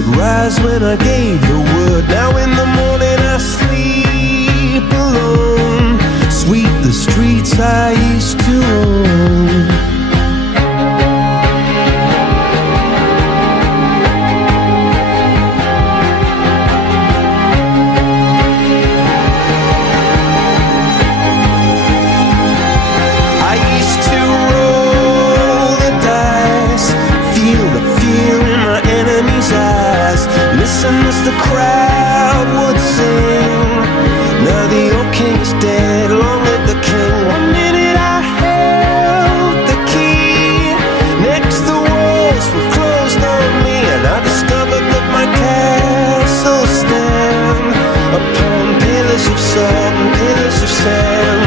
would rise when I gave the word. Now in the morning I sleep alone. Sweep the streets I used to own. Listen as the crowd would sing. Now the old king's dead, long live the king. One minute I held the key. Next the walls were closed on me, and I discovered that my castle stand upon pillars of salt and pillars of sand.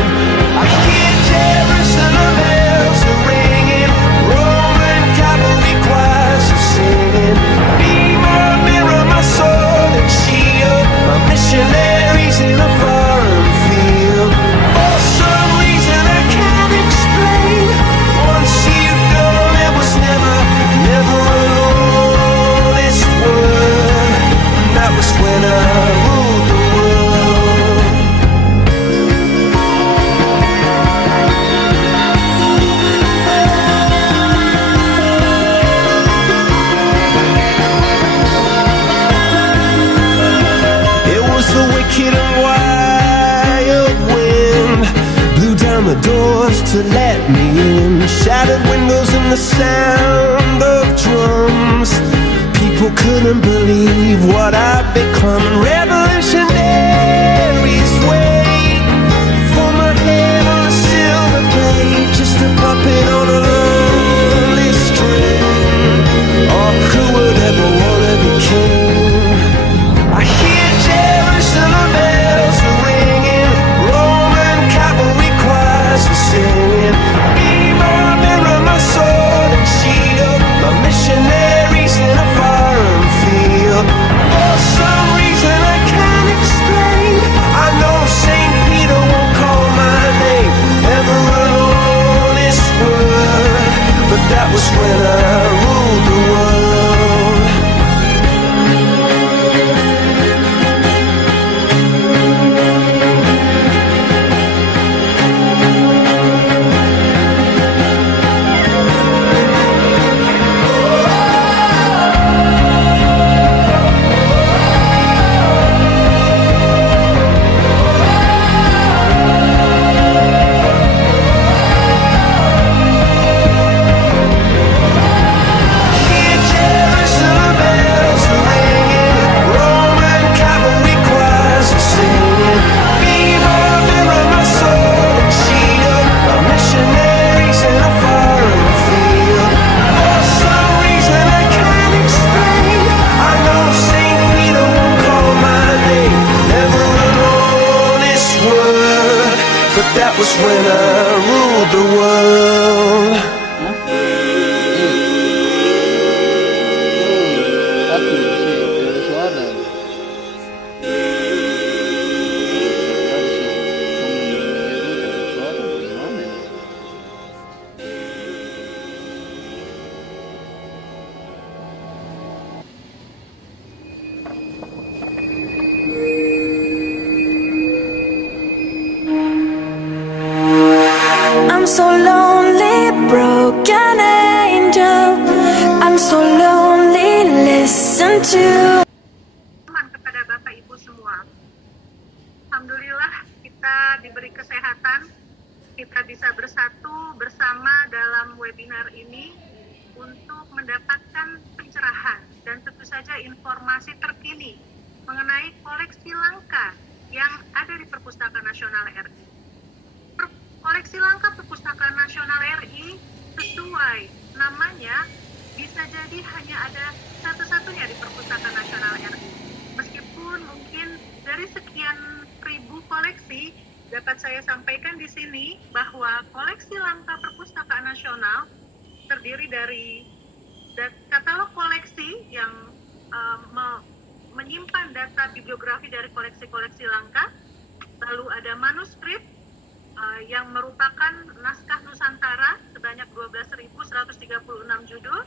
I hear Jerusalem bells are ringing, Roman cavalry choirs are singing. Be my mirror, my sword and shield, my missionaries in a foreign field. For some reason I can't explain, once you've gone it was never, never alone. It's word, and that was when I ruled the world. The wicked and wild wind blew down the doors to let me in. Shattered windows and the sound of drums. People couldn't believe what I'd become. Revolutionaries wait for my head on a silver plate, just a puppet on a lonely string. Oh, who would ever wanna be king? I hear Jerusalem bells are ringing, Roman cavalry choirs are singing. Be my mirror, my sword and shield, my missionaries in a foreign field. For some reason I can't explain, I know St. Peter won't call my name, ever alone is word, but that was when I ruled the world. That was when I ruled the world. I'm so lonely, broken angel. I'm so lonely, listen to. Kepada Bapak Ibu semua, alhamdulillah kita diberi kesehatan, kita bisa bersatu bersama dalam webinar ini untuk mendapatkan pencerahan dan tentu saja informasi terkini mengenai koleksi langka yang ada di Perpustakaan Nasional RI. Koleksi langka Perpustakaan Nasional RI sesuai namanya bisa jadi hanya ada satu-satunya di Perpustakaan Nasional RI. Meskipun mungkin dari sekian ribu koleksi, dapat saya sampaikan di sini bahwa koleksi langka Perpustakaan Nasional terdiri dari katalog koleksi yang menyimpan data bibliografi dari koleksi-koleksi langka, lalu ada manuskrip yang merupakan naskah Nusantara sebanyak 12.136 judul,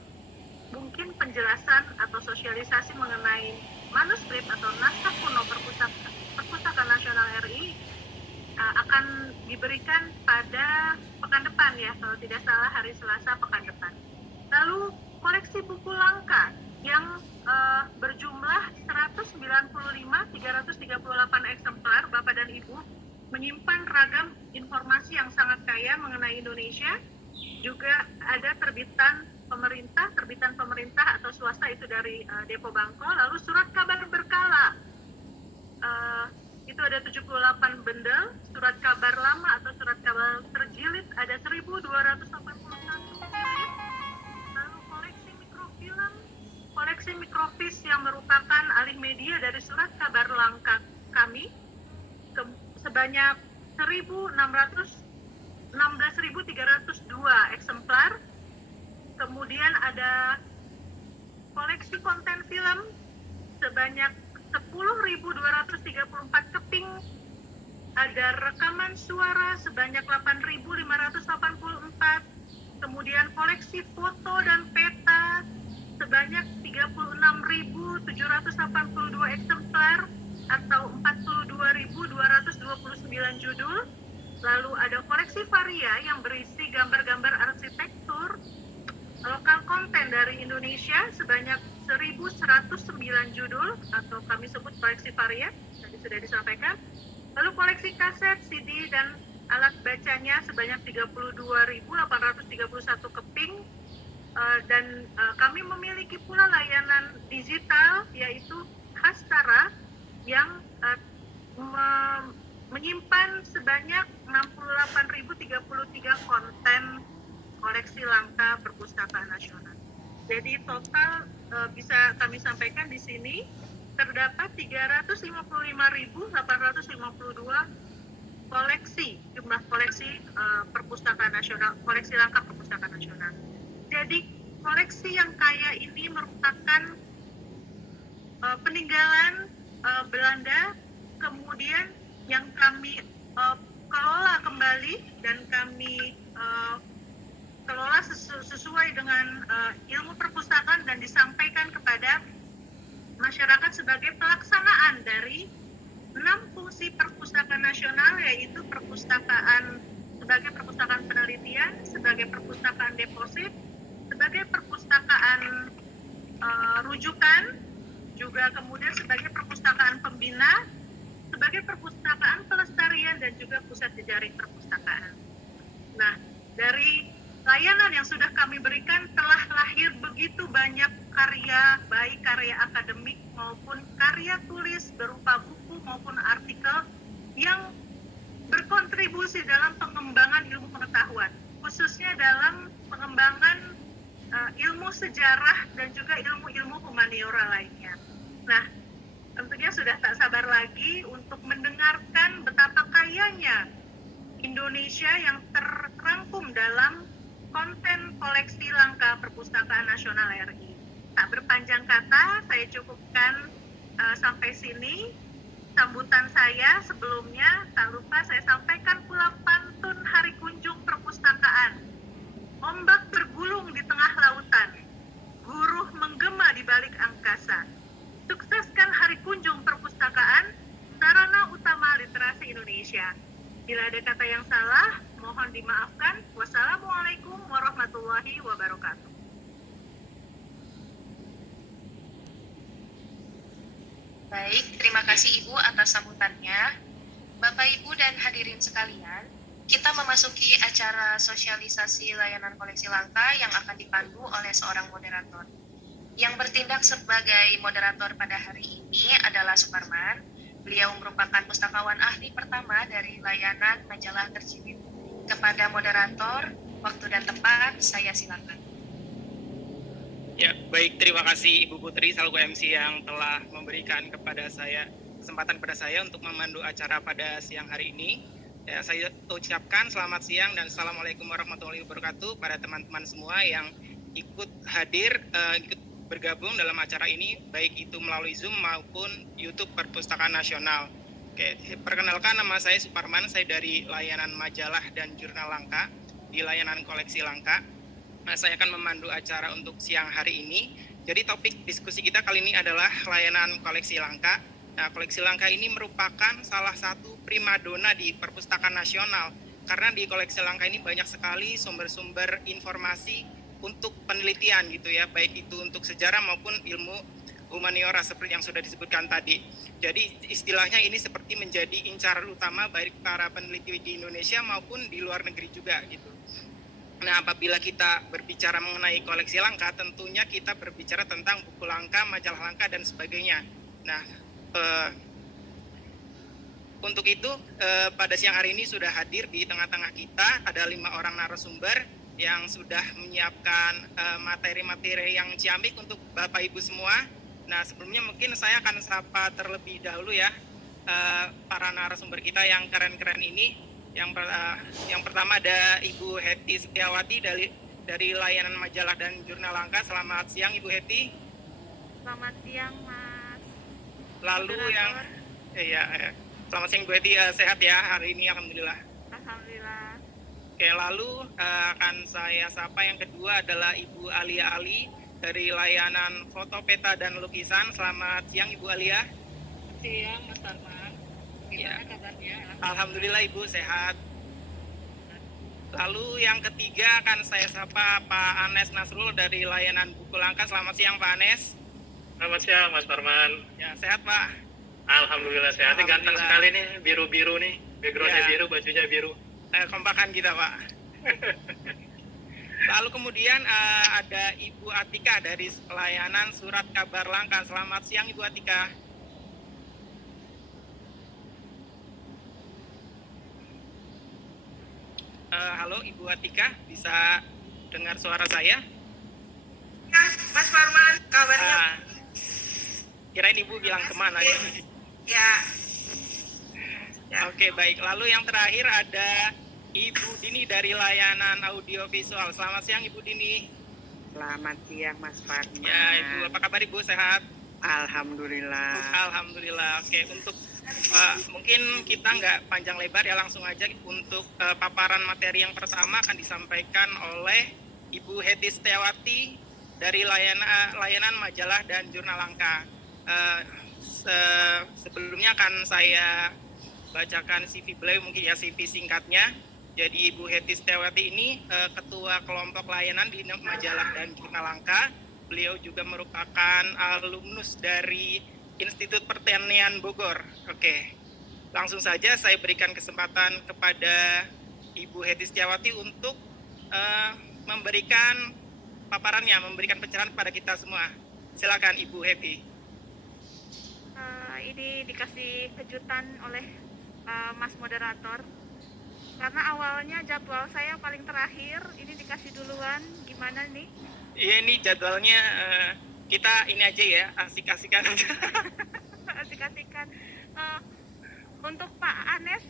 mungkin penjelasan atau sosialisasi mengenai manuskrip atau naskah kuno Perpustakaan Nasional RI akan diberikan pada pekan depan ya, kalau tidak salah hari Selasa pekan depan. Lalu koleksi buku langka yang berjumlah 195.338 eksemplar, Bapak dan Ibu, menyimpan ragam informasi yang sangat kaya mengenai Indonesia. Juga ada terbitan pemerintah atau swasta itu dari Depo Bangko, lalu surat kabar berkala. Itu ada 78 bendel, surat kabar lama atau surat kabar terjilid ada 1.281 unit, lalu koleksi mikrofilm yang merupakan alih media dari surat kabar langka kami sebanyak 16.302 eksemplar. Kemudian ada koleksi konten film sebanyak 10.234 keping, ada rekaman suara sebanyak 8.584, kemudian koleksi foto dan peta sebanyak 36.782 eksemplar atau 42.229 judul. Lalu ada koleksi varia yang berisi gambar-gambar arsitektur lokal konten dari Indonesia sebanyak 1.109 judul atau kami sebut koleksi varia, tadi sudah disampaikan. Lalu koleksi kaset, CD, dan alat bacanya sebanyak 32.831 keping. Dan kami memiliki pula layanan digital yaitu Hastara yang menyimpan sebanyak 68.033 konten koleksi langka Perpustakaan Nasional. Jadi total bisa kami sampaikan di sini terdapat 355.852 jumlah koleksi Perpustakaan Nasional, koleksi langka Perpustakaan Nasional. Jadi koleksi yang kaya ini merupakan peninggalan Belanda, kemudian yang kami kelola kembali dan kami kelola sesuai dengan ilmu perpustakaan dan disampaikan kepada masyarakat sebagai pelaksanaan dari 6 fungsi Perpustakaan Nasional, yaitu sebagai perpustakaan penelitian, sebagai perpustakaan deposit, sebagai perpustakaan rujukan, juga kemudian sebagai perpustakaan pembina, sebagai perpustakaan pelestarian, dan juga pusat jejaring perpustakaan. Nah, dari layanan yang sudah kami berikan telah lahir begitu banyak karya, baik karya akademik maupun karya tulis berupa buku maupun artikel yang berkontribusi dalam pengembangan ilmu pengetahuan, khususnya dalam pengembangan ilmu sejarah dan juga ilmu-ilmu humaniora lainnya. Nah, tentunya sudah tak sabar lagi untuk mendengarkan betapa kayanya Indonesia yang terrangkum dalam konten koleksi langka Perpustakaan Nasional RI. Tak berpanjang kata, saya cukupkan sampai sini sambutan saya. Sebelumnya, tak lupa saya sampaikan pula pantun Hari Kunjung Perpustakaan. Ombak bergulung di tengah lautan, guruh menggema di balik angkasa. Sukseskan Hari Kunjung Perpustakaan, sarana utama literasi Indonesia. Bila ada kata yang salah, mohon dimaafkan. Wassalamualaikum warahmatullahi wabarakatuh. Baik, terima kasih Ibu atas sambutannya. Bapak, Ibu, dan hadirin sekalian, kita memasuki acara sosialisasi layanan koleksi langka yang akan dipandu oleh seorang moderator. Yang bertindak sebagai moderator pada hari ini adalah Suparman. Beliau merupakan pustakawan ahli pertama dari layanan majalah terjilid. Kepada moderator, waktu dan tempat, saya silakan. Ya, baik, terima kasih Ibu Putri selaku MC yang telah memberikan kesempatan pada saya untuk memandu acara pada siang hari ini. Ya, saya ucapkan selamat siang dan Assalamualaikum warahmatullahi wabarakatuh pada teman-teman semua yang ikut bergabung dalam acara ini, baik itu melalui Zoom maupun YouTube Perpustakaan Nasional. Oke, perkenalkan, nama saya Suparman, saya dari layanan majalah dan jurnal langka di layanan koleksi langka. Saya akan memandu acara untuk siang hari ini. Jadi topik diskusi kita kali ini adalah layanan koleksi langka. Nah, koleksi langka ini merupakan salah satu primadona di perpustakaan nasional. Karena di koleksi langka ini banyak sekali sumber-sumber informasi untuk penelitian gitu ya, baik itu untuk sejarah maupun ilmu humaniora seperti yang sudah disebutkan tadi. Jadi istilahnya ini seperti menjadi incaran utama baik para peneliti di Indonesia maupun di luar negeri juga gitu. Nah, apabila kita berbicara mengenai koleksi langka, tentunya kita berbicara tentang buku langka, majalah langka, dan sebagainya. Nah, untuk itu pada siang hari ini sudah hadir di tengah-tengah kita ada 5 orang narasumber yang sudah menyiapkan materi-materi yang ciamik untuk Bapak Ibu semua. Nah, sebelumnya mungkin saya akan sapa terlebih dahulu ya para narasumber kita yang keren-keren ini. Yang pertama ada Ibu Heti Setiawati dari layanan majalah dan jurnal langka. Selamat siang Ibu Heti. Selamat siang, Mas. Lalu Moderator. Selamat siang Ibu Heti, sehat ya hari ini alhamdulillah. Alhamdulillah. Oke, lalu akan saya sapa yang kedua adalah Ibu Alia Ali dari layanan foto, peta, dan lukisan. Selamat siang Ibu Alia. Siang, Mas Arman. Gimana kabarnya? Alhamdulillah Ibu sehat. Lalu yang ketiga akan saya sapa Pak Anes Nasrul dari layanan buku langka. Selamat siang Pak Anes. Selamat siang Mas Parman. Ya, sehat Pak. Alhamdulillah sehat. Ini ganteng sekali nih, biru-biru nih. Backgroundnya biru, bajunya biru. Kompakan kita Pak. Lalu kemudian ada Ibu Atika dari layanan surat kabar langka. Selamat siang Ibu Atika. Halo Ibu Atika, bisa dengar suara saya? Ya, Mas Farman, kabarnya? Kirain Ibu bilang kemana? Ya. Oke, baik. Lalu yang terakhir ada Ibu Dini dari layanan audiovisual. Selamat siang Ibu Dini. Selamat siang Mas Farman. Ya Ibu, apa kabar Ibu? Sehat? Alhamdulillah. Alhamdulillah. Oke, untuk mungkin kita nggak panjang lebar ya, langsung aja untuk paparan materi yang pertama akan disampaikan oleh Ibu Heti Setiawati dari layanan majalah dan jurnal langka. Sebelumnya akan saya bacakan CV beliau, mungkin ya CV singkatnya. Jadi Ibu Heti Setiawati ini ketua kelompok layanan di majalah dan jurnal langka. Beliau juga merupakan alumnus dari Institut Pertanian Bogor. Oke, langsung saja saya berikan kesempatan kepada Ibu Heti Setiawati untuk memberikan paparannya, memberikan pencerahan kepada kita semua. Silakan Ibu Heti. Ini dikasih kejutan oleh Mas Moderator. Karena awalnya jadwal saya paling terakhir, ini dikasih duluan. Gimana nih? Iya, ini jadwalnya kita ini aja ya, asik-asikan aja. Asik-asikan. Untuk Pak Anes,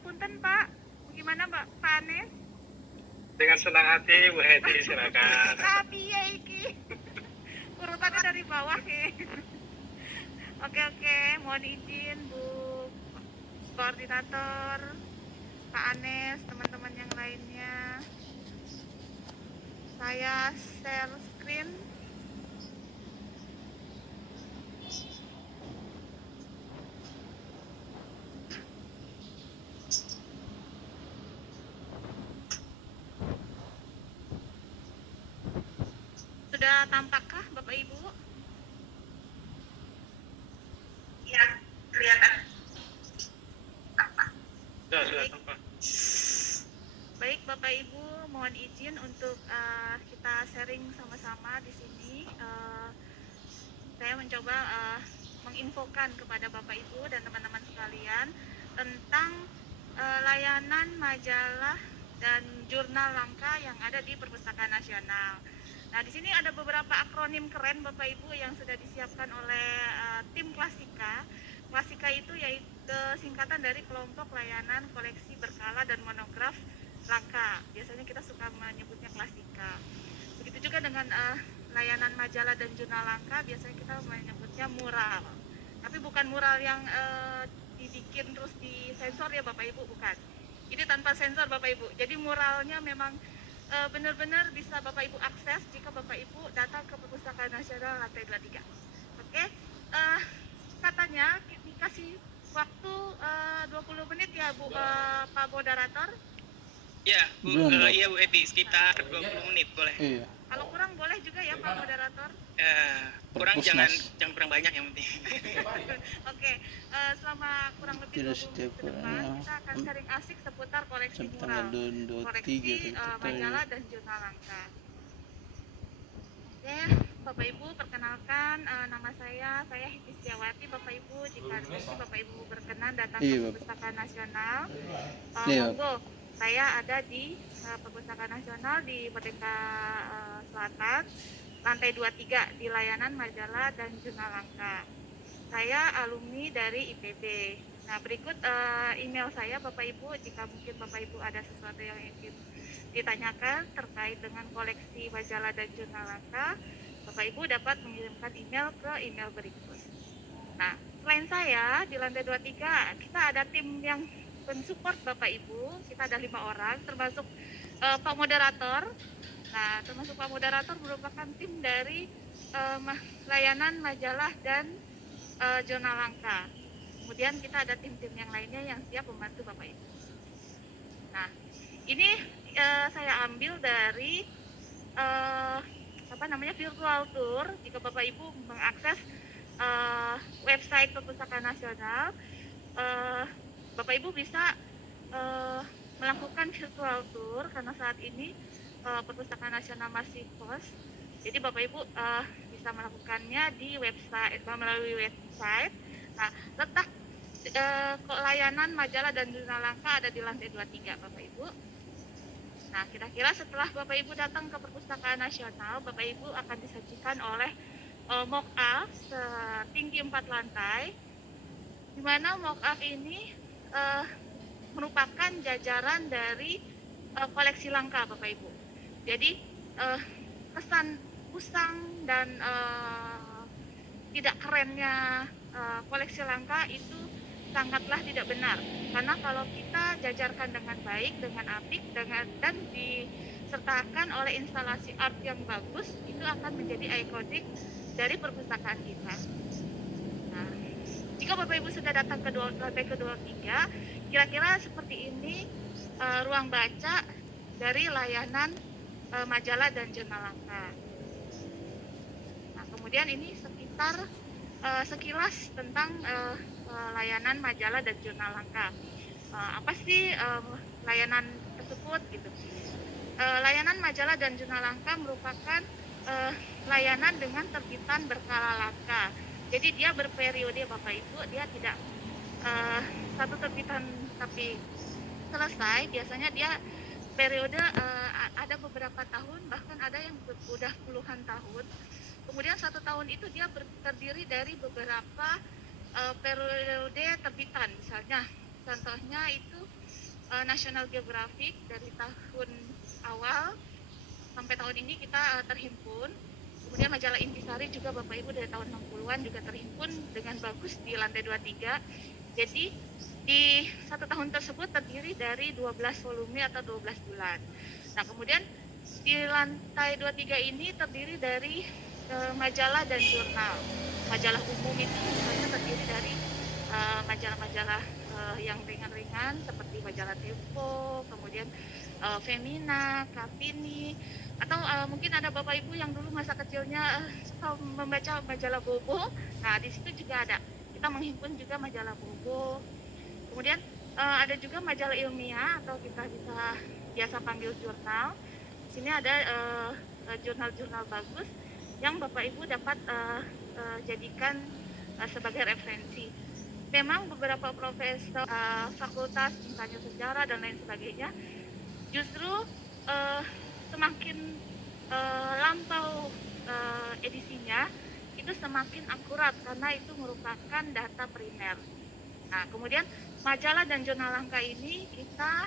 punten Pak, gimana Pak Anes? Dengan senang hati Bu Heti, silakan. Tapi ya iki, urutannya dari bawah ya. Oke, mohon izin Bu Koordinator, Pak Anes, teman-teman yang lainnya. Saya share screen. Sudah tampakkah Bapak Ibu? Ya, kelihatan. Sudah tampak. Baik Bapak Ibu, mohon izin untuk kita sharing sama-sama di sini. Saya mencoba menginfokan kepada Bapak Ibu dan teman-teman sekalian tentang layanan majalah dan jurnal langka yang ada di Perpustakaan Nasional. Nah, di sini ada beberapa akronim keren Bapak Ibu yang sudah disiapkan oleh tim Klasika. Klasika itu yaitu singkatan dari kelompok layanan koleksi berkala dan monograf langka. Biasanya kita suka menyebutnya Klasika. Begitu juga dengan layanan majalah dan jurnal langka, biasanya kita menyebutnya mural. Tapi bukan mural yang dibikin terus disensor ya Bapak Ibu, bukan. Ini tanpa sensor Bapak Ibu. Jadi muralnya memang benar-benar bisa Bapak Ibu akses jika Bapak Ibu datang ke Perpustakaan Nasional lantai 23. Oke, katanya dikasih waktu 20 menit ya Bu, Pak Moderator. Ya, Bu, Belum, Bu. iya Bu Eti, sekitar 20 menit boleh. Iya. Kalau kurang boleh juga ya Pak Moderator. Kurang Perpusnas. jangan kurang banyak yang penting. Oke, selama kurang lebih Tidak 20 setiap menit ke depan orang, kita akan sharing asik seputar koleksi sampai mural, tanggal 23 koleksi kita majalah dan jurnal langka. Oke, Bapak Ibu perkenalkan, nama saya Hiti Setiawati. Bapak Ibu, jika nanti Bapak Ibu berkenan datang Iya, ke Bapak. Perpustakaan Nasional, Iya. monggo. Saya ada di Perpustakaan Nasional di Merdeka Selatan, lantai 23 di layanan majalah dan jurnal langka. Saya alumni dari IPB. Nah, berikut email saya Bapak Ibu, jika mungkin Bapak Ibu ada sesuatu yang ingin ditanyakan terkait dengan koleksi majalah dan jurnal langka, Bapak Ibu dapat mengirimkan email ke email berikut. Nah, selain saya di lantai 23 kita ada tim yang mensupport Bapak Ibu. Kita ada 5 orang termasuk Pak Moderator. Nah, termasuk Pak Moderator merupakan tim dari layanan majalah dan jurnal langka. Kemudian kita ada tim-tim yang lainnya yang siap membantu Bapak Ibu. Nah, ini saya ambil dari virtual tour. Jika Bapak Ibu mengakses website Perpustakaan Nasional, Bapak Ibu bisa melakukan virtual tour karena saat ini Perpustakaan Nasional masih close. Jadi Bapak Ibu bisa melakukannya di website, melalui website. Nah, letak layanan majalah dan jurnal langka ada di lantai 23 Bapak Ibu. Nah, kira-kira setelah Bapak Ibu datang ke Perpustakaan Nasional, Bapak Ibu akan disajikan oleh mock-up setinggi 4 lantai, di mana mock-up ini merupakan jajaran dari koleksi langka Bapak Ibu. Jadi kesan usang dan tidak kerennya koleksi langka itu sangatlah tidak benar, karena kalau kita jajarkan dengan baik, dengan apik, dan disertakan oleh instalasi art yang bagus, itu akan menjadi ikonik dari perpustakaan kita. Nah, jika Bapak Ibu sudah datang ke lantai ke-23, kira-kira seperti ini ruang baca dari layanan majalah dan jurnal langka. Nah, kemudian ini sekilas tentang layanan majalah dan jurnal langka. Apa sih layanan tersebut gitu? Layanan majalah dan jurnal langka merupakan layanan dengan terbitan berkala langka. Jadi dia berperiode Bapak Ibu, dia tidak satu terbitan tapi selesai. Biasanya dia periode ada beberapa tahun, bahkan ada yang sudah puluhan tahun. Kemudian 1 tahun itu dia terdiri dari beberapa periode terbitan. Misalnya contohnya itu National Geographic dari tahun awal sampai tahun ini kita terhimpun. Kemudian majalah Intisari juga Bapak Ibu dari tahun 60-an juga terhimpun dengan bagus di lantai 23. Jadi di 1 tahun tersebut terdiri dari 12 volume atau 12 bulan. Nah, kemudian di lantai 23 ini terdiri dari majalah dan jurnal. Majalah umum itu misalnya terdiri dari majalah-majalah yang ringan-ringan seperti majalah Tempo, kemudian Femina, Kartini, atau mungkin ada Bapak Ibu yang dulu masa kecilnya suka membaca majalah Bobo. Nah, di situ juga ada. Kita menghimpun juga majalah Bobo. Kemudian ada juga majalah ilmiah atau kita biasa panggil jurnal. Di sini ada jurnal-jurnal bagus yang Bapak Ibu dapat jadikan sebagai referensi. Memang beberapa profesor fakultas misalnya sejarah dan lain sebagainya justru semakin lampau edisinya itu semakin akurat karena itu merupakan data primer. Nah, kemudian majalah dan jurnal langka ini kita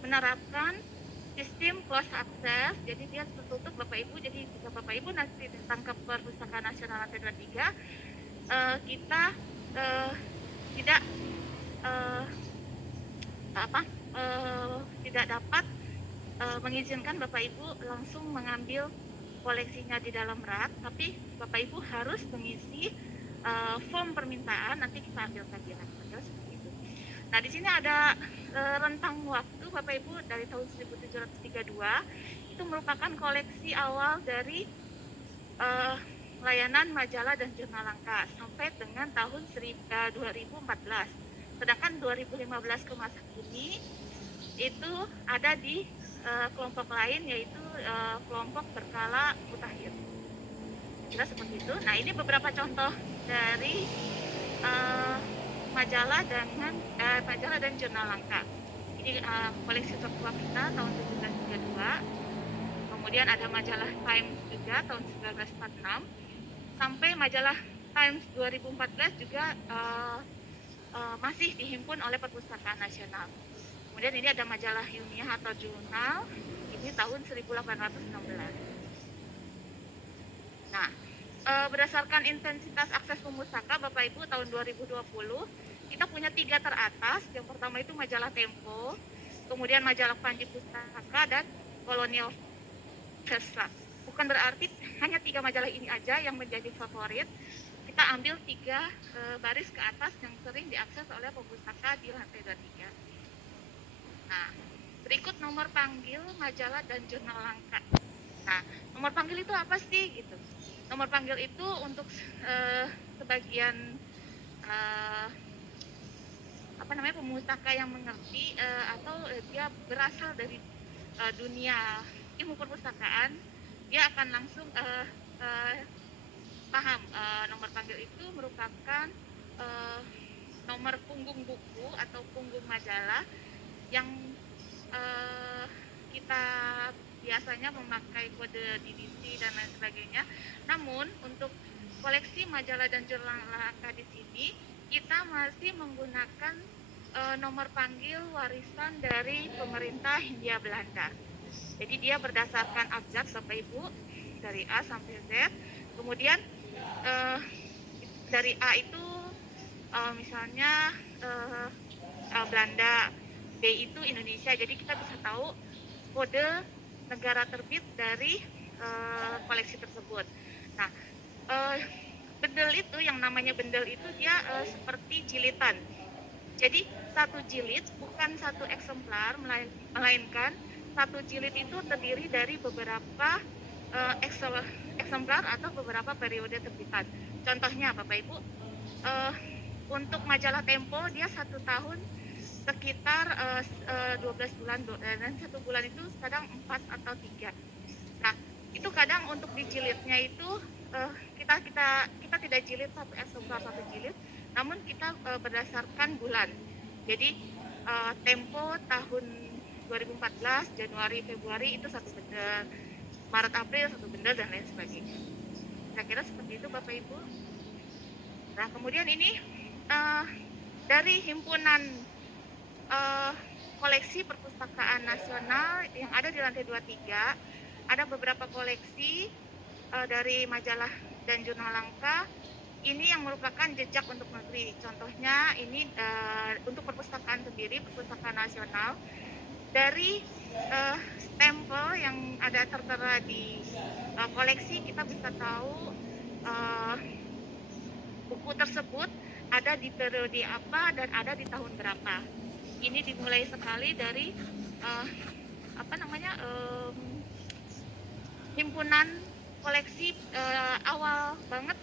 menerapkan sistem close access, jadi dia tertutup Bapak Ibu. Jadi jika Bapak Ibu nanti datang ke Perpustakaan Nasional lantai 23, kita tidak dapat mengizinkan Bapak Ibu langsung mengambil koleksinya di dalam rak, tapi Bapak Ibu harus mengisi form permintaan, nanti kita ambilkan di rak. Seperti itu. Nah, di sini ada rentang waktu Bapak Ibu dari tahun 1732, itu merupakan koleksi awal dari layanan majalah dan jurnal langka sampai dengan tahun 2014. Sedangkan 2015 ke masa kini itu ada di kelompok lain, yaitu kelompok berkala mutakhir. Kira seperti itu. Nah, ini beberapa contoh dari majalah dan jurnal langka. Ini koleksi tertua kita tahun 1932. Kemudian ada majalah Times juga tahun 1946. Sampai majalah Times 2014 juga masih dihimpun oleh Perpustakaan Nasional. Kemudian ini ada majalah ilmiah atau jurnal, ini tahun 1816. Nah, berdasarkan intensitas akses pemustaka Bapak Ibu tahun 2020, kita punya 3 teratas. Yang pertama itu majalah Tempo, kemudian majalah Panji Pustaka, dan Kolonial Sesla. Bukan berarti hanya 3 majalah ini aja yang menjadi favorit. Kita ambil 3 baris ke atas yang sering diakses oleh pemustaka di lantai 23. Nah, berikut nomor panggil majalah dan jurnal langka. Nah, nomor panggil itu apa sih gitu? Nomor panggil itu untuk sebagian pemustaka yang mengerti atau dia berasal dari dunia ilmu perpustakaan, dia akan langsung paham. Nomor panggil itu merupakan nomor punggung buku atau punggung majalah yang kita biasanya memakai kode divisi dan lain sebagainya. Namun untuk koleksi majalah dan jurnal langka di sini kita masih menggunakan nomor panggil warisan dari pemerintah Hindia Belanda. Jadi dia berdasarkan abjad Bapak Ibu dari A sampai Z. Kemudian dari A itu misalnya Belanda, B itu Indonesia. Jadi kita bisa tahu kode negara terbit dari koleksi tersebut. Nah, bendel itu, yang namanya bendel itu dia seperti jilitan. Jadi satu jilid bukan satu eksemplar, melainkan satu jilid itu terdiri dari beberapa eksemplar atau beberapa periode terbitan. Contohnya Bapak Ibu, untuk majalah Tempo dia 1 tahun sekitar 12 bulan, dan 1 bulan itu kadang 4 atau 3. Nah, itu kadang untuk di jilidnya itu kita tidak jilid satu eksemplar satu jilid, namun kita berdasarkan bulan. Jadi Tempo tahun 2014 Januari Februari itu 1 bendel, Maret April 1 bendel, dan lain sebagainya. Kira-kira seperti itu Bapak Ibu. Nah, kemudian ini dari himpunan koleksi perpustakaan nasional yang ada di lantai 23, ada beberapa koleksi dari majalah dan jurnal langka ini yang merupakan jejak untuk negeri. Contohnya ini untuk perpustakaan sendiri, perpustakaan nasional, dari stempel yang ada tertera di koleksi kita bisa tahu buku tersebut ada di periode apa dan ada di tahun berapa. Ini dimulai sekali dari himpunan koleksi awal banget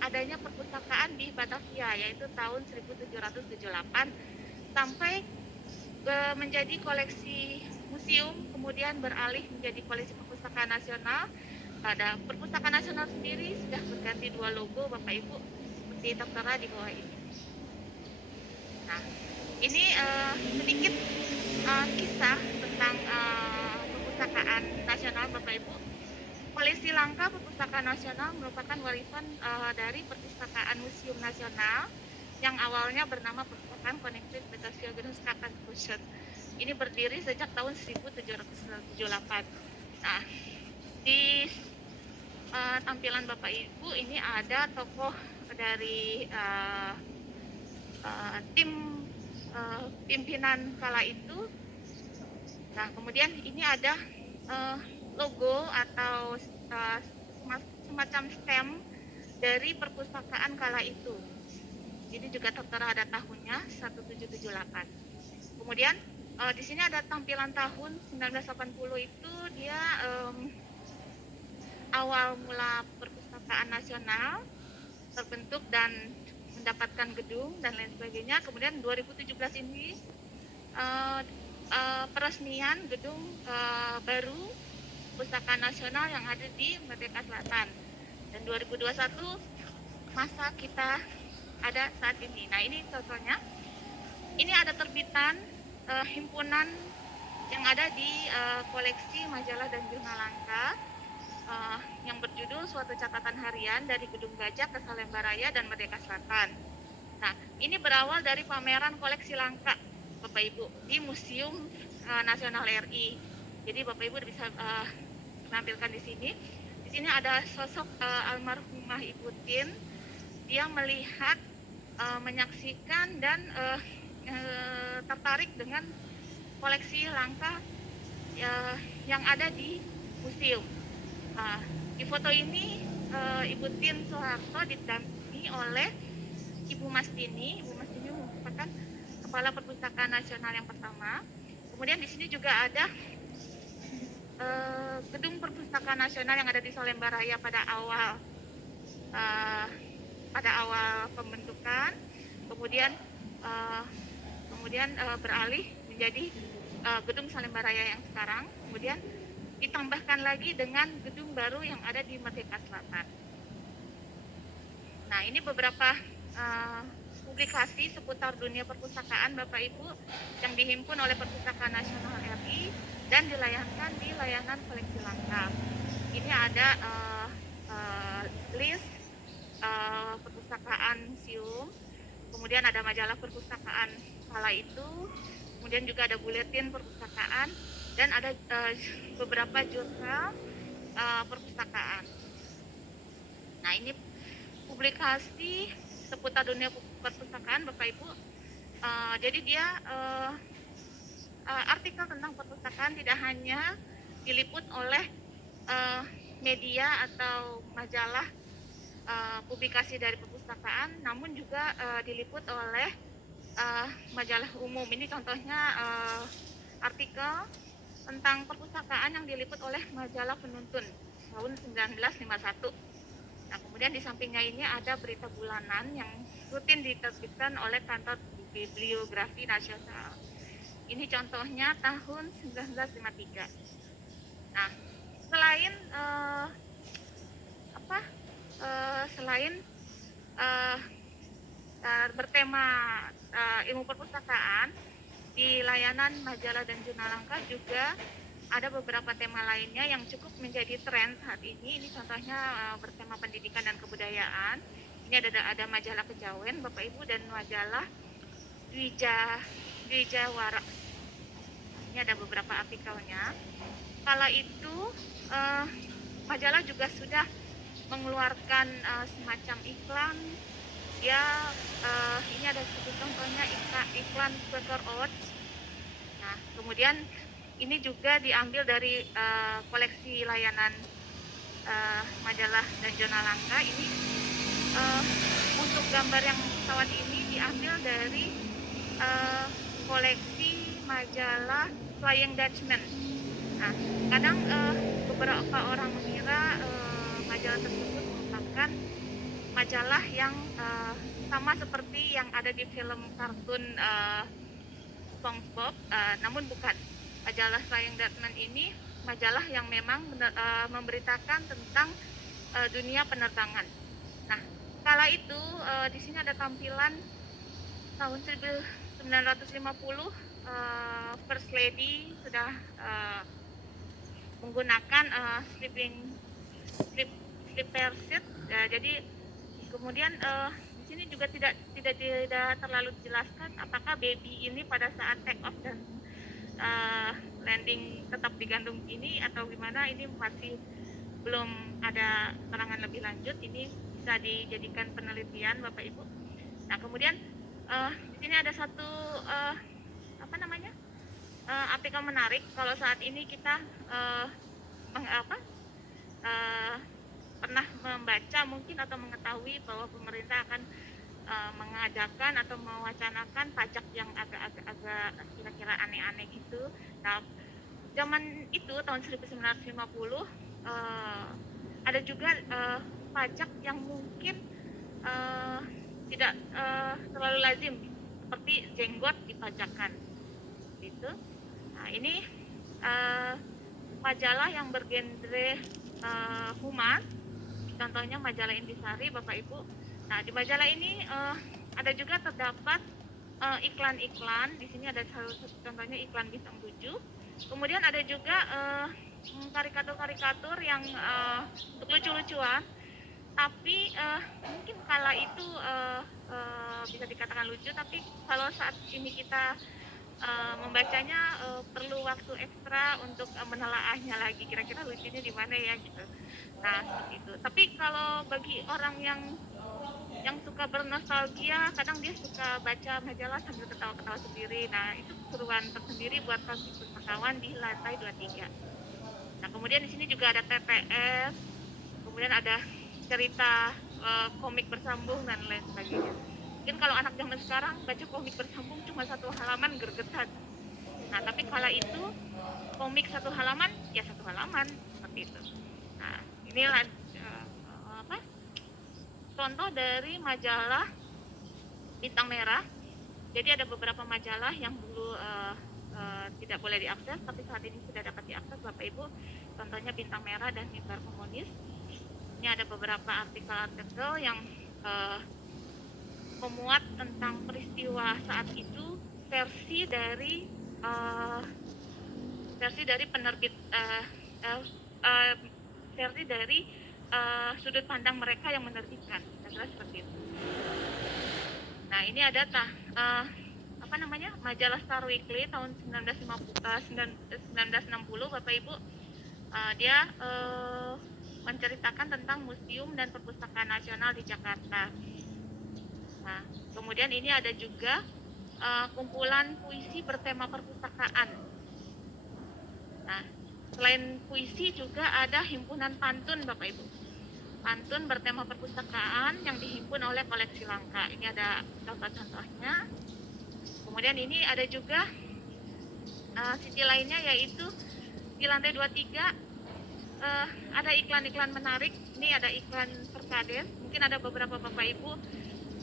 adanya perpustakaan di Batavia, yaitu tahun 1778 sampai menjadi koleksi museum, kemudian beralih menjadi koleksi perpustakaan nasional. Pada perpustakaan nasional sendiri sudah berganti 2 logo Bapak Ibu seperti tertera di bawah ini. Nah, ini sedikit kisah tentang perpustakaan nasional Bapak Ibu. Koleksi langka perpustakaan nasional merupakan warisan dari Perpustakaan Museum Nasional yang awalnya bernama Perpustakaan Connected Betaviagenus Constitution. Ini berdiri sejak tahun 1778. Nah, di tampilan Bapak Ibu ini ada tokoh dari tim pimpinan kala itu. Nah, kemudian ini ada logo atau semacam stem dari perpustakaan kala itu. Ini juga tertera ada tahunnya 1778. Kemudian di sini ada tampilan tahun 1980 itu dia awal mula perpustakaan nasional terbentuk dan mendapatkan gedung dan lain sebagainya. Kemudian 2017 ini peresmian gedung baru Perpustakaan Nasional yang ada di Merdeka Selatan. Dan 2021 masa kita ada saat ini. Nah, ini contohnya. Ini ada terbitan himpunan yang ada di koleksi majalah dan jurnal langka yang berjudul Suatu Catatan Harian dari Gedung Gajah ke Salemba Raya dan Merdeka Selatan. Nah, ini berawal dari pameran koleksi langka, Bapak Ibu, di Museum Nasional RI. Jadi Bapak Ibu bisa menampilkan di sini. Di sini ada sosok almarhumah Ibu Tin. Dia melihat, menyaksikan dan tertarik dengan koleksi langka yang ada di museum. Di foto ini Ibu Tin Soeharto didampingi oleh Ibu Mastini. Ibu Mastini merupakan Kepala Perpustakaan Nasional yang pertama. Kemudian di sini juga ada gedung Perpustakaan Nasional yang ada di Salemba Raya pada awal pembentukan, kemudian beralih menjadi gedung Salemba Raya yang sekarang, kemudian ditambahkan lagi dengan gedung baru yang ada di Merdeka Selatan. Nah, ini beberapa publikasi seputar dunia perpustakaan Bapak Ibu yang dihimpun oleh Perpustakaan Nasional RI dan dilayangkan di layanan koleksi langka. Ini ada list perpustakaan museum, kemudian ada majalah perpustakaan kala itu, kemudian juga ada buletin perpustakaan, dan ada beberapa jurnal perpustakaan. Nah, ini publikasi seputar dunia perpustakaan Bapak Ibu. Jadi dia artikel tentang perpustakaan tidak hanya diliput oleh media atau majalah publikasi dari perpustakaan, namun juga diliput oleh majalah umum. Ini contohnya artikel tentang perpustakaan yang diliput oleh majalah Penuntun tahun 1951. Nah, kemudian di sampingnya ini ada berita bulanan yang rutin diterbitkan oleh Kantor Bibliografi Nasional. Ini contohnya tahun 1953. Nah, selain bertema ilmu perpustakaan, di layanan majalah dan jurnal langka juga ada beberapa tema lainnya yang cukup menjadi tren saat ini. Ini contohnya bertema pendidikan dan kebudayaan. Ini ada majalah Kejawen Bapak Ibu dan majalah Dwijawara. Ini ada beberapa artikelnya. Kala itu majalah juga sudah mengeluarkan semacam iklan. Ini ada satu contohnya iklan Quaker Oats. Nah, kemudian ini juga diambil dari koleksi layanan majalah dan jurnal langka. Ini untuk gambar yang pesawat ini diambil dari koleksi majalah Flying Dutchman. Nah, kadang beberapa orang mengira majalah tersebut merupakan majalah yang sama seperti yang ada di film kartun SpongeBob, namun bukan. Majalah Flying Dutchman ini majalah yang memang memberitakan tentang dunia penerbangan. Nah, kala itu di sini ada tampilan tahun 1950, First Lady sudah menggunakan sleeper seat. Jadi kemudian di sini juga tidak terlalu dijelaskan apakah baby ini pada saat take off dan landing tetap digantung ini atau gimana. Ini masih belum ada keterangan lebih lanjut. Ini bisa dijadikan penelitian Bapak Ibu. Nah, kemudian di sini ada satu artikel menarik kalau saat ini kita pernah membaca mungkin atau mengetahui bahwa pemerintah akan mengadakan atau mewacanakan pajak yang agak kira-kira aneh-aneh gitu. Nah, zaman itu tahun 1950 ada juga pajak yang mungkin tidak terlalu lazim, seperti jenggot dipajakan gitu. Nah, ini majalah yang bergenre humas, contohnya majalah Intisari, Bapak Ibu. Nah, di majalah ini ada juga terdapat iklan-iklan. Di sini ada salah satu contohnya iklan Bintang 7. Kemudian ada juga karikatur-karikatur yang untuk lucu-lucuan, tapi mungkin kala itu bisa dikatakan lucu, tapi kalau saat ini kita membacanya perlu waktu ekstra untuk menelaahnya lagi, kira-kira lucunya di mana ya gitu. Nah, seperti itu. Tapi kalau bagi orang yang suka bernostalgia, kadang dia suka baca majalah sambil ketawa-ketawa sendiri. Nah, itu keseruan tersendiri buat kami pustakawan di lantai 23. Nah, kemudian di sini juga ada TTS, kemudian ada cerita komik bersambung dan lain sebagainya. Mungkin kalau anak zaman sekarang baca komik bersambung cuma satu halaman gergetan. Nah, tapi kala itu komik satu halaman ya satu halaman, seperti itu. Nah, inilah contoh dari majalah Bintang Merah. Jadi ada beberapa majalah yang dulu tidak boleh diakses, tapi saat ini sudah dapat diakses, Bapak Ibu. Contohnya Bintang Merah dan Mimbar Komunis. Ini ada beberapa artikel-artikel yang memuat tentang peristiwa saat itu, versi dari penerbit, versi dari sudut pandang mereka yang menerbitkan, kira-kira seperti itu. Nah, ini ada majalah Star Weekly tahun 1960, Bapak Ibu. Dia menceritakan tentang museum dan perpustakaan nasional di Jakarta. Nah, kemudian ini ada juga kumpulan puisi bertema perpustakaan. Nah, selain puisi juga ada himpunan pantun, Bapak Ibu. Pantun bertema perpustakaan yang dihimpun oleh Koleksi Langka. Ini ada contoh-contohnya. Kemudian ini ada juga sisi lainnya, yaitu di lantai 23 ada iklan-iklan menarik. Ini ada iklan Perkades. Mungkin ada beberapa Bapak Ibu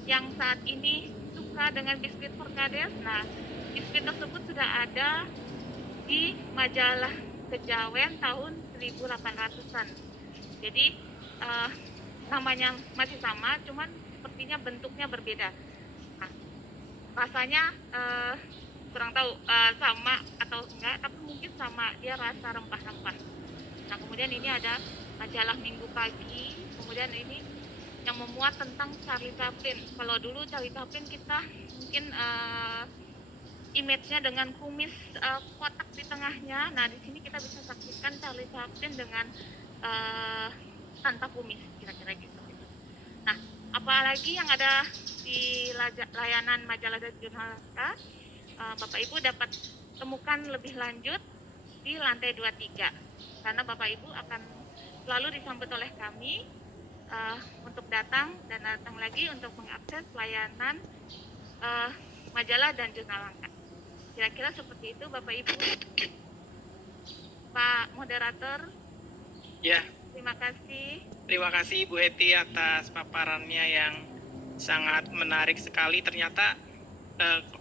yang saat ini suka dengan biskuit Perkades. Nah, biskuit tersebut sudah ada di majalah Kejawen tahun 1800-an. Jadi namanya masih sama, cuman sepertinya bentuknya berbeda. Nah, rasanya kurang tahu sama atau enggak, tapi mungkin sama, dia rasa rempah-rempah. Nah, kemudian ini ada majalah Minggu Pagi. Kemudian ini yang memuat tentang Charlie Chaplin. Kalau dulu Charlie Chaplin kita mungkin image-nya dengan kumis kotak di tengahnya. Nah, di sini kita bisa saksikan Charlie Chaplin dengan tanpa kumis, kira-kira gitu. Nah, apalagi yang ada di layanan majalah dan jurnal Langka, Bapak Ibu dapat temukan lebih lanjut di lantai 23. Karena Bapak Ibu akan selalu disambut oleh kami untuk datang dan datang lagi untuk mengakses layanan majalah dan jurnal Langka. Kira-kira seperti itu, Bapak Ibu. Pak Moderator. Ya. Terima kasih. Terima kasih Bu Heti atas paparannya yang sangat menarik sekali. Ternyata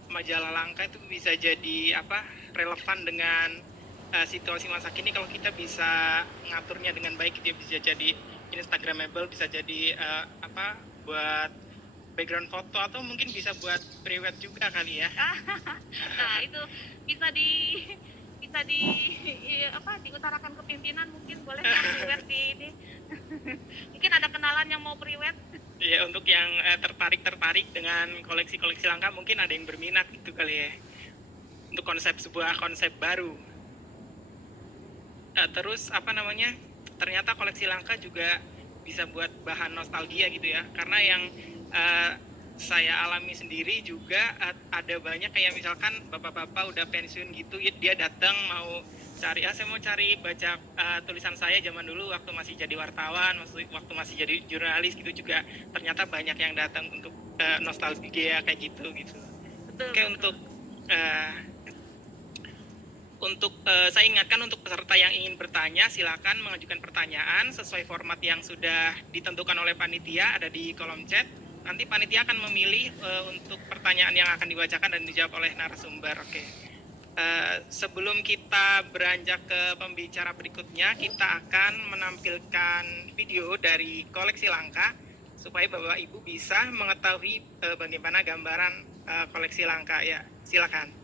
majalah Langka itu bisa jadi relevan dengan situasi masa kini kalau kita bisa ngaturnya dengan baik. Dia bisa jadi Instagramable, bisa jadi buat background foto, atau mungkin bisa buat private juga kali ya. Nah, itu bisa diutarakan ke pimpinan, mungkin boleh private di ini. Mungkin ada kenalan yang mau private. Ya, untuk yang tertarik dengan koleksi-koleksi Langka, mungkin ada yang berminat gitu kali ya. Untuk sebuah konsep baru. Terus ternyata koleksi Langka juga bisa buat bahan nostalgia gitu ya. Karena yang saya alami sendiri juga ada banyak kayak misalkan bapak-bapak udah pensiun gitu, dia datang mau cari, saya mau cari baca tulisan saya zaman dulu waktu masih jadi wartawan, waktu masih jadi jurnalis gitu juga ternyata banyak yang datang untuk nostalgia kayak gitu. Betul. Oke, untuk saya ingatkan untuk peserta yang ingin bertanya, silakan mengajukan pertanyaan sesuai format yang sudah ditentukan oleh panitia, ada di kolom chat. Nanti panitia akan memilih untuk pertanyaan yang akan dibacakan dan dijawab oleh narasumber. Oke. Sebelum kita beranjak ke pembicara berikutnya, kita akan menampilkan video dari koleksi langka supaya Bapak Ibu bisa mengetahui bagaimana gambaran koleksi langka. Ya, silakan.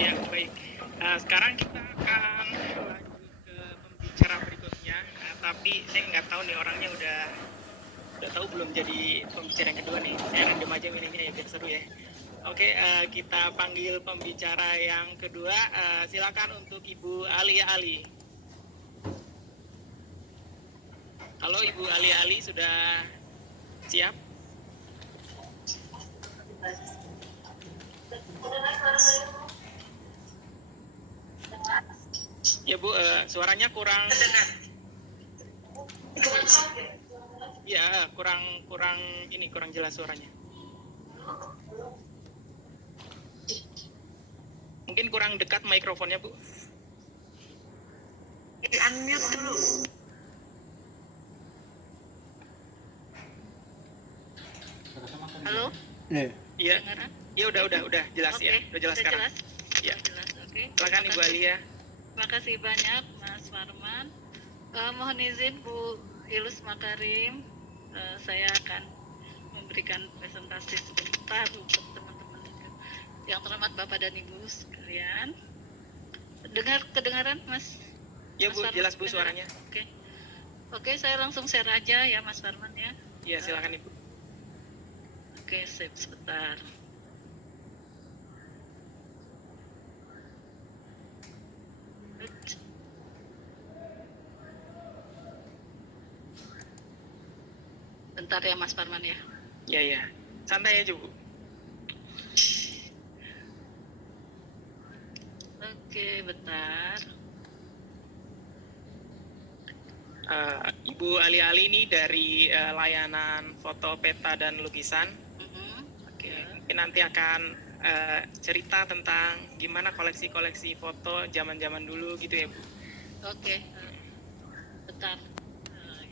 Ya, baik. Sekarang kita akan lanjut ke pembicara berikutnya. Tapi saya nggak tahu nih orangnya udah tahu belum jadi pembicara yang kedua nih. Saya random aja milihnya ya biar seru ya. Oke, kita panggil pembicara yang kedua. Silakan untuk Ibu Alia Ali. Halo Ibu Alia Ali, sudah siap? Ya Bu, suaranya kurang. Ya, kurang jelas suaranya. Mungkin kurang dekat mikrofonnya, Bu. Unmute dulu. Halo? Iya. Dengaran? Ya udah jelas Oke, ya. Udah jelas sudah sekarang. jelas? Ya. Sudah jelas, oke. Silakan Ibu Alia. Terima kasih banyak Mas Farman. Mohon izin Bu Ilus Makarim, saya akan memberikan presentasi sebentar untuk teman-teman yang terhormat Bapak dan Ibu sekalian. Kedengaran Mas? Ya Mas Bu, Farman, jelas Bu kedengaran? suaranya. Oke, saya langsung share aja ya Mas Farman ya. Ya, silakan Ibu. Oke, sip sebentar. Bentar ya Mas Farman ya. Ya. Santai aja Bu. Oke, bentar. Ibu Alia Ali ini dari layanan foto peta dan lukisan. Oke. Mungkin nanti akan cerita tentang gimana koleksi-koleksi foto zaman-zaman dulu gitu ya Bu. Oke. Bentar.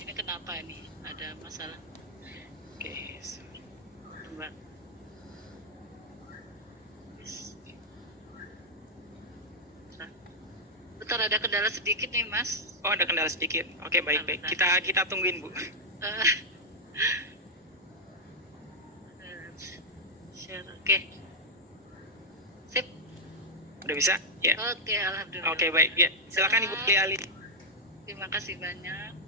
Ini kenapa nih? Ada masalah? Oke. Mbak. Bentar, ada kendala sedikit nih Mas. Oh, ada kendala sedikit. Oke, baik. Kita tungguin Bu. Share, oke. Sip. Udah bisa? Ya. Oke, alhamdulillah. Oke, baik. Ya, silakan Ibu Alia Ali. Terima kasih banyak.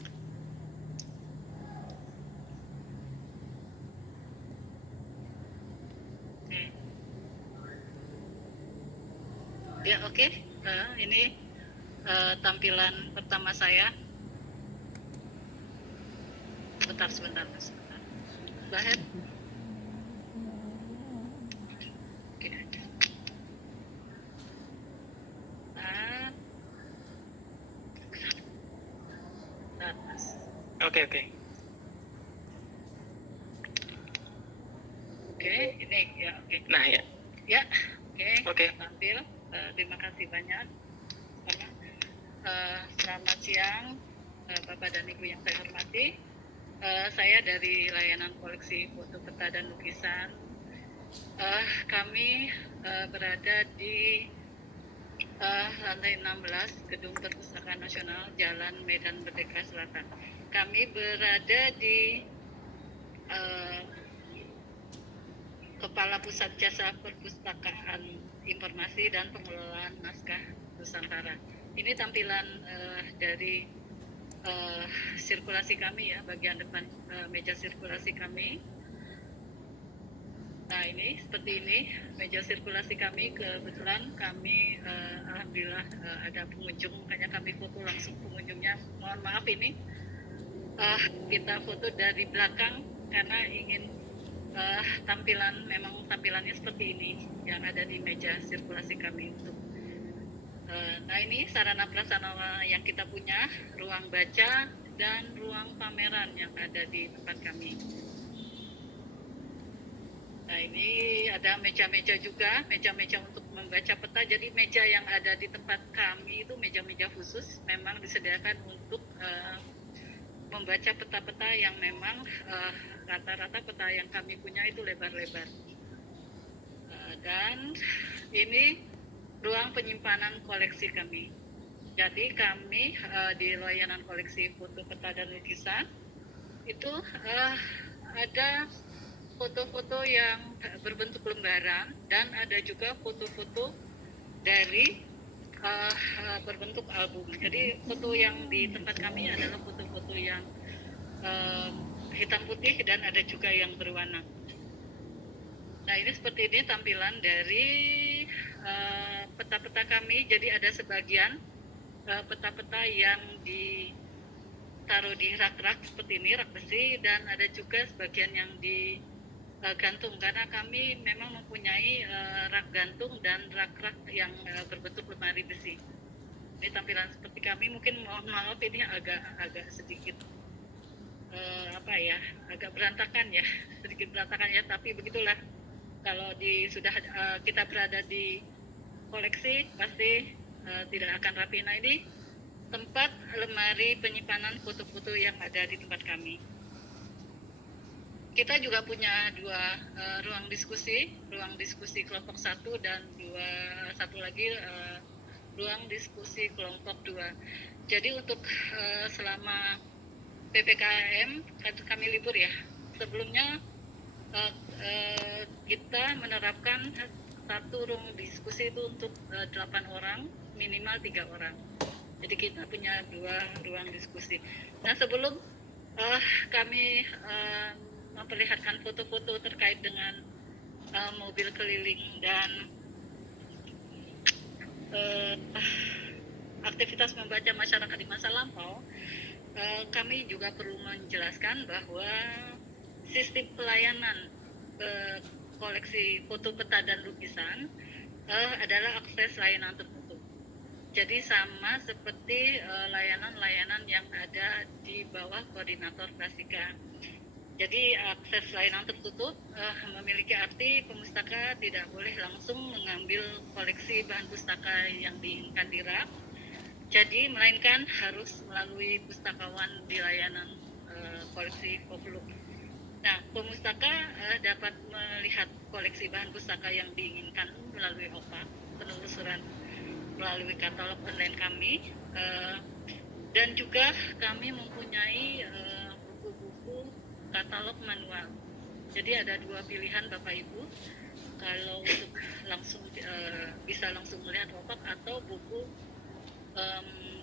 Ya, oke. Ini tampilan pertama saya. Sebentar, Mas. Bahet. Oke. Bentar, Mas. Oke. Oke, ini ya, oke. Nah, ya. Ya, oke. Oke. Tampil. Terima kasih banyak. Selamat siang, Bapak dan Ibu yang saya hormati. Saya dari layanan koleksi foto peta dan lukisan. Kami berada di lantai 16 Gedung Perpustakaan Nasional, Jalan Medan Merdeka Selatan. Kami berada di Kepala Pusat Jasa Perpustakaan Informasi dan Pengelolaan Naskah Nusantara. Ini tampilan dari sirkulasi kami ya, bagian depan meja sirkulasi kami. Nah, ini seperti ini meja sirkulasi kami. Kebetulan kami alhamdulillah ada pengunjung, makanya kami foto langsung pengunjungnya. Mohon maaf ini kita foto dari belakang karena ingin tampilannya seperti ini yang ada di meja sirkulasi kami untuk nah ini sarana prasarana yang kita punya, ruang baca dan ruang pameran yang ada di tempat kami. Nah ini ada meja-meja juga, meja-meja untuk membaca peta. Jadi meja yang ada di tempat kami itu meja-meja khusus, memang disediakan untuk membaca peta-peta yang memang rata-rata peta yang kami punya itu lebar-lebar. Dan ini ruang penyimpanan koleksi kami. Jadi kami di layanan koleksi foto peta dan lukisan itu ada foto-foto yang berbentuk lembaran dan ada juga foto-foto dari berbentuk album. Jadi foto yang di tempat kami adalah foto-foto yang hitam putih dan ada juga yang berwarna. Nah, ini seperti ini tampilan dari peta-peta kami. Jadi ada sebagian peta-peta yang ditaruh di rak-rak seperti ini, rak besi, dan ada juga sebagian yang digantung karena kami memang mempunyai rak gantung dan rak-rak yang berbentuk lemari besi. Ini tampilan seperti kami. Mungkin mohon maaf ini agak sedikit agak berantakan ya, sedikit berantakan ya, tapi begitulah. Kalau sudah kita berada di koleksi pasti tidak akan rapi. Nah, ini tempat lemari penyimpanan foto-foto yang ada di tempat kami. Kita juga punya dua ruang diskusi kelompok 1 dan satu lagi ruang diskusi kelompok 2. Jadi untuk selama PPKM kami libur ya. Sebelumnya kita menerapkan satu ruang diskusi itu untuk 8 orang, minimal 3 orang. Jadi kita punya 2 ruang diskusi. Nah, sebelum kami memperlihatkan foto-foto terkait dengan mobil keliling dan aktivitas membaca masyarakat di masa lampau, kami juga perlu menjelaskan bahwa sistem pelayanan koleksi foto, peta, dan lukisan adalah akses layanan tertutup. Jadi sama seperti layanan-layanan yang ada di bawah koordinator Prasika. Jadi akses layanan tertutup memiliki arti pemustaka tidak boleh langsung mengambil koleksi bahan pustaka yang diinginkan di rak. Jadi melainkan harus melalui pustakawan di layanan koleksi Populuk. Nah, pemustaka dapat melihat koleksi bahan pustaka yang diinginkan melalui OPA, penelusuran melalui katalog online kami, dan juga kami mempunyai buku-buku katalog manual. Jadi ada 2 pilihan Bapak Ibu, kalau untuk langsung bisa langsung melihat OPAK atau buku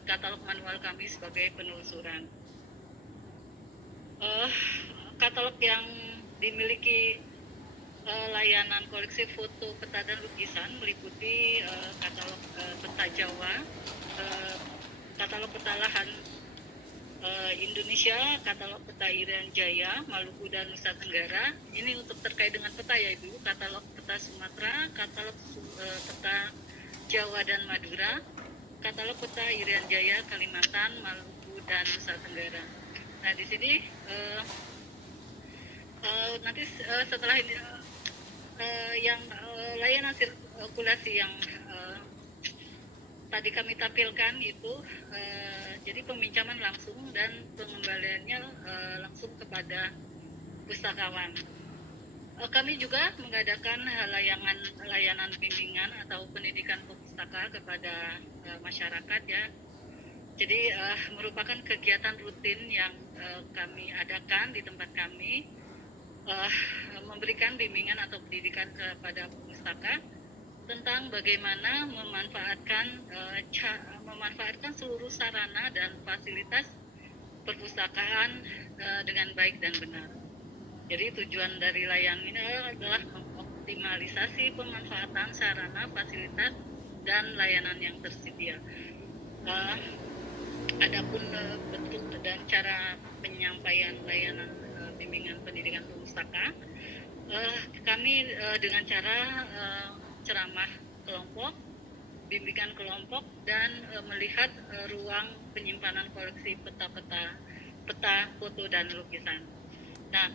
katalog manual kami sebagai penelusuran. Katalog yang dimiliki layanan koleksi foto, peta, dan lukisan meliputi katalog peta Jawa, katalog peta lahan Indonesia, katalog peta Irian Jaya, Maluku, dan Nusa Tenggara. Ini untuk terkait dengan peta ya Ibu, katalog peta Sumatera, katalog peta Jawa dan Madura, katalog peta Irian Jaya, Kalimantan, Maluku, dan Nusa Tenggara. Nah, di sini nanti setelah ini yang layanan sirkulasi yang tadi kami tampilkan itu jadi peminjaman langsung dan pengembaliannya langsung kepada pustakawan. Kami juga mengadakan layanan bimbingan atau pendidikan pustaka kepada masyarakat ya. Jadi merupakan kegiatan rutin yang kami adakan di tempat kami, memberikan bimbingan atau pendidikan kepada pustaka tentang bagaimana memanfaatkan seluruh sarana dan fasilitas perpustakaan dengan baik dan benar. Jadi tujuan dari layanan ini adalah mengoptimalisasi pemanfaatan sarana, fasilitas, dan layanan yang tersedia. Adapun bentuk dan cara penyampaian layanan bimbingan pendidikan pustaka, kami dengan cara ceramah kelompok, bimbingan kelompok, dan melihat ruang penyimpanan koleksi peta, foto, dan lukisan. Nah,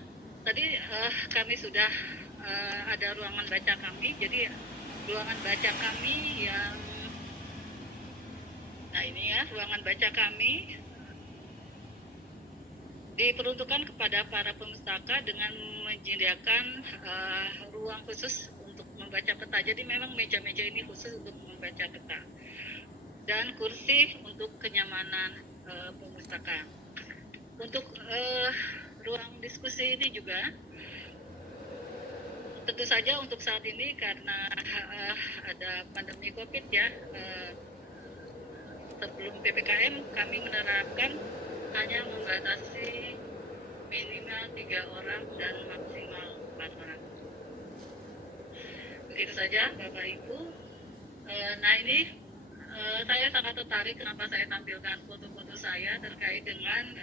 tadi kami sudah ada ruangan baca kami. Jadi ruangan baca kami yang ini ya, ruangan baca kami diperuntukkan kepada para pemustaka dengan menyediakan ruang khusus untuk membaca peta. Jadi memang meja-meja ini khusus untuk membaca peta dan kursi untuk kenyamanan pemustaka. Untuk ruang diskusi ini juga tentu saja untuk saat ini karena ada pandemi COVID ya, sebelum PPKM kami menerapkan hanya membatasi minimal 3 orang dan maksimal 4 orang. Begitu saja Bapak Ibu. Nah ini saya sangat tertarik kenapa saya tampilkan foto-foto saya terkait dengan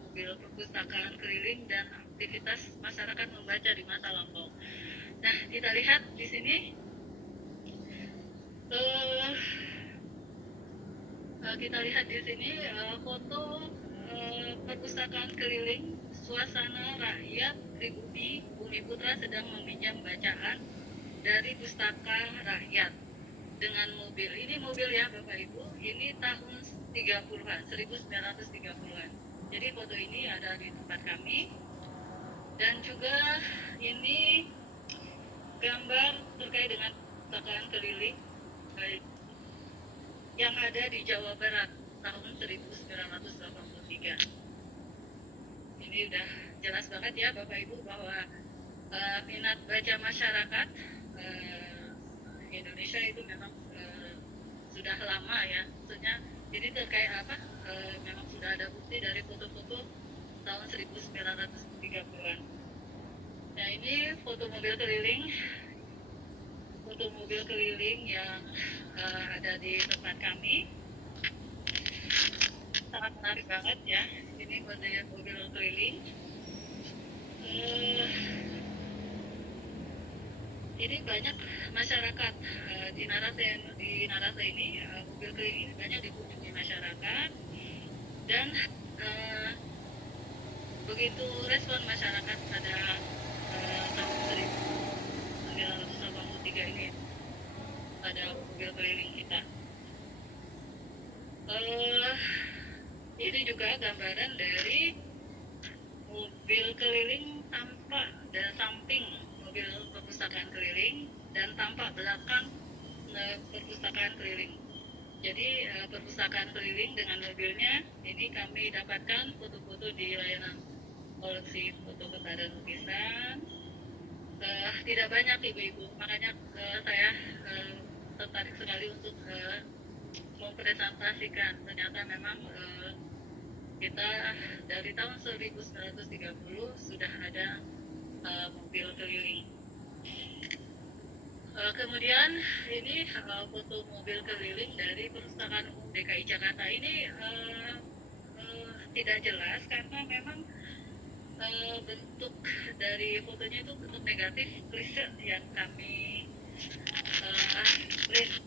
mobil perpustakaan keliling dan aktivitas masyarakat membaca di masa lampau. Nah kita lihat di sini foto perpustakaan keliling, suasana rakyat pribumi Bumi Putra sedang meminjam bacaan dari pustaka rakyat dengan mobil. Ini mobil ya Bapak Ibu, ini tahun 30-an, 1930-an. Jadi foto ini ada di tempat kami. Dan juga ini gambar terkait dengan perpustakaan keliling yang ada di Jawa Barat tahun 1983. Ini udah jelas banget ya Bapak Ibu bahwa minat baca masyarakat Indonesia itu memang sudah lama ya. Maksudnya ini terkait apa? Memang sudah ada bukti dari foto-foto tahun 1930-an. Nah ini foto mobil keliling yang ada di tempat kami. Sangat menarik banget ya. Ini mobil keliling. Ini banyak masyarakat di Narasa ini mobil keliling ini banyak dikunjungi masyarakat dan begitu respon masyarakat pada tahun 1983 ini pada mobil keliling kita. Ini juga gambaran dari mobil keliling tampak dan samping mobil perpustakaan keliling dan tampak belakang perpustakaan keliling. Jadi perpustakaan keliling dengan mobilnya ini kami dapatkan foto-foto di layanan koleksi foto peta dan lukisan. Tidak banyak ibu-ibu, makanya saya tertarik sekali untuk mempresentasikan. Ternyata memang kita dari tahun 1930 sudah ada mobil keliling. Kemudian ini foto mobil keliling dari Perpustakaan Umum DKI Jakarta ini tidak jelas karena memang bentuk dari fotonya itu bentuk negatif klise yang kami print.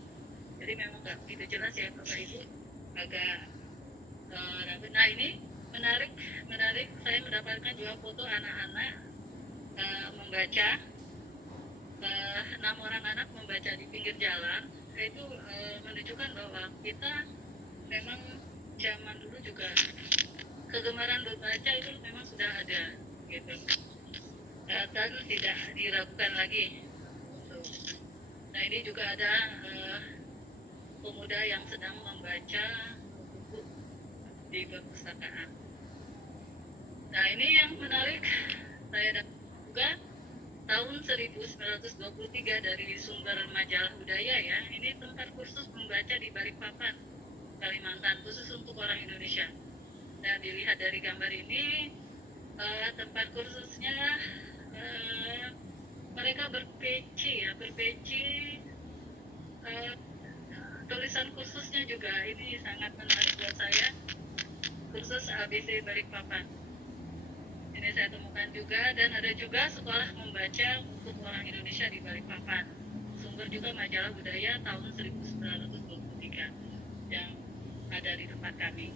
Jadi memang nggak begitu jelas ya Bapak Ibu, agak nah ini menarik saya mendapatkan juga foto anak-anak membaca, 6 orang anak membaca di pinggir jalan. Itu menunjukkan bahwa kita memang zaman dulu juga kegemaran membaca itu memang sudah ada gitu, dan tidak diragukan lagi. Nah ini juga ada pemuda yang sedang membaca buku di perpustakaan. Nah ini yang menarik, saya dapat juga tahun 1923 dari sumber majalah Budaya ya. Ini tempat kursus membaca di Balikpapan, Kalimantan, khusus untuk orang Indonesia. Nah dilihat dari gambar ini tempat kursusnya mereka berpeci, tulisan khususnya juga ini sangat menarik buat saya, kursus ABC Balikpapan. Ini saya temukan juga, dan ada juga sekolah membaca untuk orang Indonesia di Balikpapan. Sumber juga majalah Budaya tahun 1923 yang ada di tempat kami.